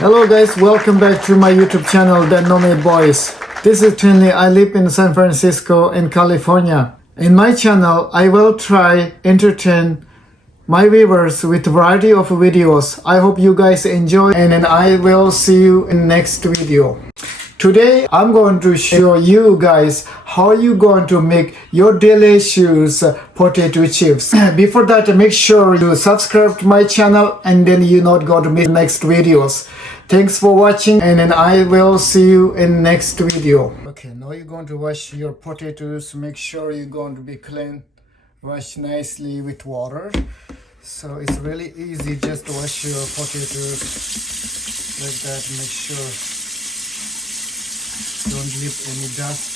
Hello guys, welcome back to my YouTube channel, The Nomad Boys. This is Tinley. I live in San Francisco in California. In my channel, I will try entertain my viewers with a variety of videos. I hope you guys enjoy and then I will see you in next video. Today, I'm going to show you guys how you going to make your delicious potato chips. Before that, make sure you subscribe to my channel and then you're not going to miss next videos. Thanks for watching and then I will see you in next video. Okay, now you're going to wash your potatoes. Make sure you're going to be clean. Wash nicely with water. So it's really easy, just wash your potatoes like that. Make sure don't leave any dust.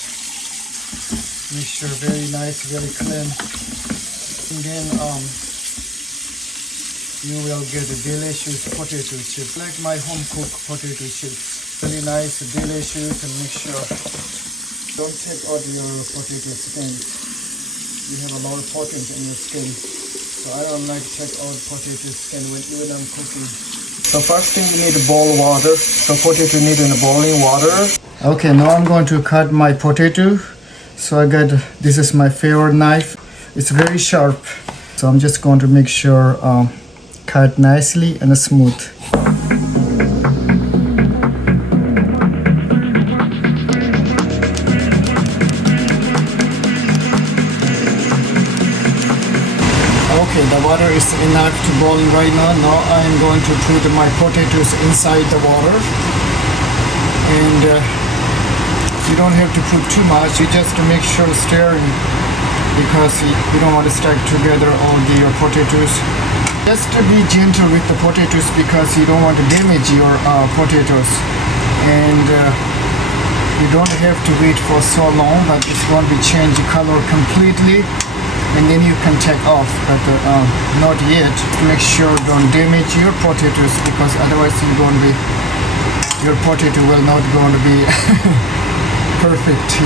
Make sure very nice, very clean. And then you will get a delicious potato chips, like my home cooked potato chips. Really nice, delicious, and make sure don't take out your potato skin. You have a lot of protein in your skin, so I don't like to take out potato skin even I'm cooking. So first thing you need a bowl of water. So potato need in a boiling water. Okay, now I'm going to cut my potato. So I got, this is my favorite knife. It's very sharp. So I'm just going to make sure cut nicely and smooth. Okay, the water is enough to boiling right now. Now I'm going to put my potatoes inside the water. And you don't have to put too much, you just make sure stirring because you don't want to stack together all your potatoes. Just to be gentle with the potatoes because you don't want to damage your potatoes. And you don't have to wait for so long, but it's going to be change color completely and then you can take off, but not yet. Make sure don't damage your potatoes because otherwise your potato will not going to be perfect.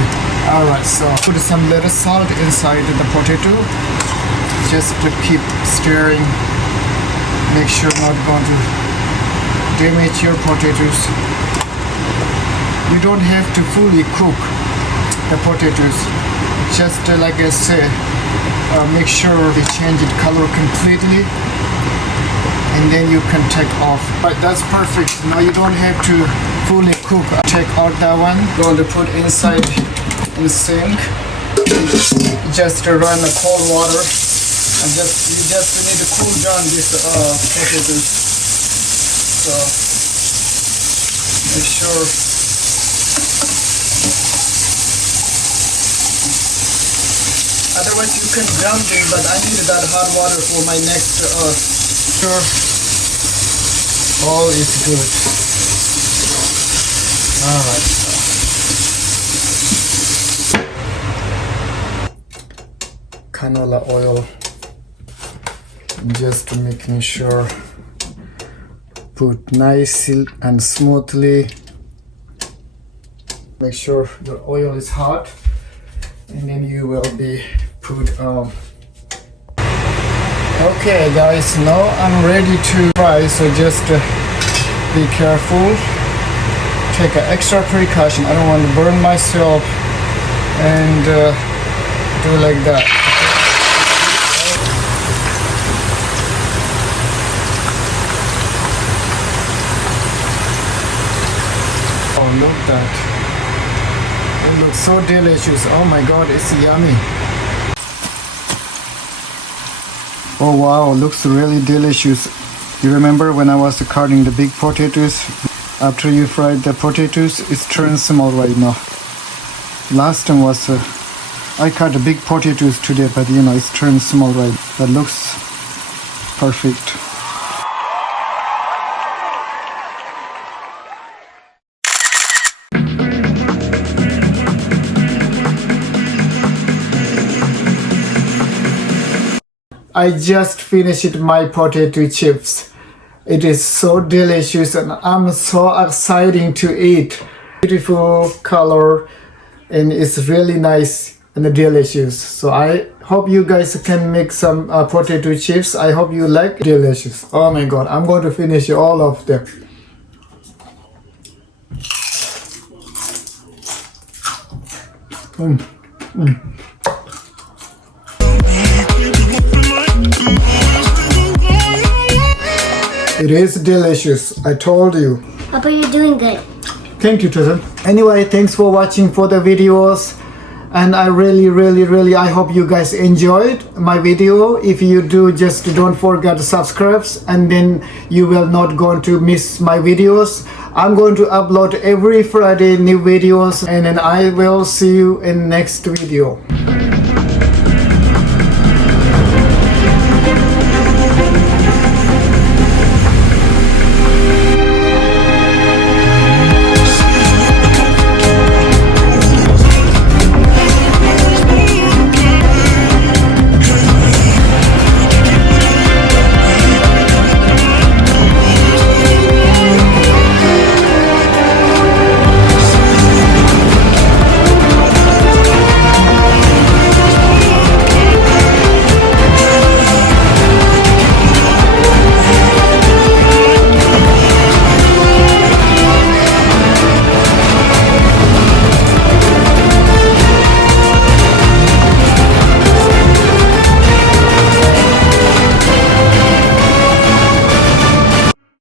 Alright, so put some little salt inside the potato just to keep stirring. Make sure not going to damage your potatoes. You don't have to fully cook the potatoes, just like I said, make sure they change it color completely and then you can take off. But that's perfect. Now you don't have to fully cook. Take out that one. Going to put inside in the sink. Just to run the cold water. And you just need to cool down these potatoes. So make sure. Otherwise you can ground it, but I need that hot water for my next stir. All is good. Alright. Canola oil. Just making sure put nicely and smoothly. Make sure your oil is hot, and then you will be put Okay guys, now I'm ready to fry, so just be careful. Take an extra precaution. I don't want to burn myself and do like that. Oh, look at that. It looks so delicious. Oh my god, it's yummy. Oh wow, looks really delicious. You remember when I was cutting the big potatoes? After you fried the potatoes, it's turned small right now. Last time was, I cut the big potatoes today, but it's turned small right. That looks perfect. I just finished my potato chips. It is so delicious and I'm so excited to eat. Beautiful color and it's really nice and delicious. So I hope you guys can make some potato chips. I hope you like delicious. Oh my god, I'm going to finish all of them. It is delicious. I told you. Papa, you're doing good. Thank you, Tristan. Anyway, thanks for watching for the videos. And I really I hope you guys enjoyed my video. If you do, just don't forget to subscribe, and then you will not going to miss my videos. I'm going to upload every Friday new videos, and then I will see you in next video.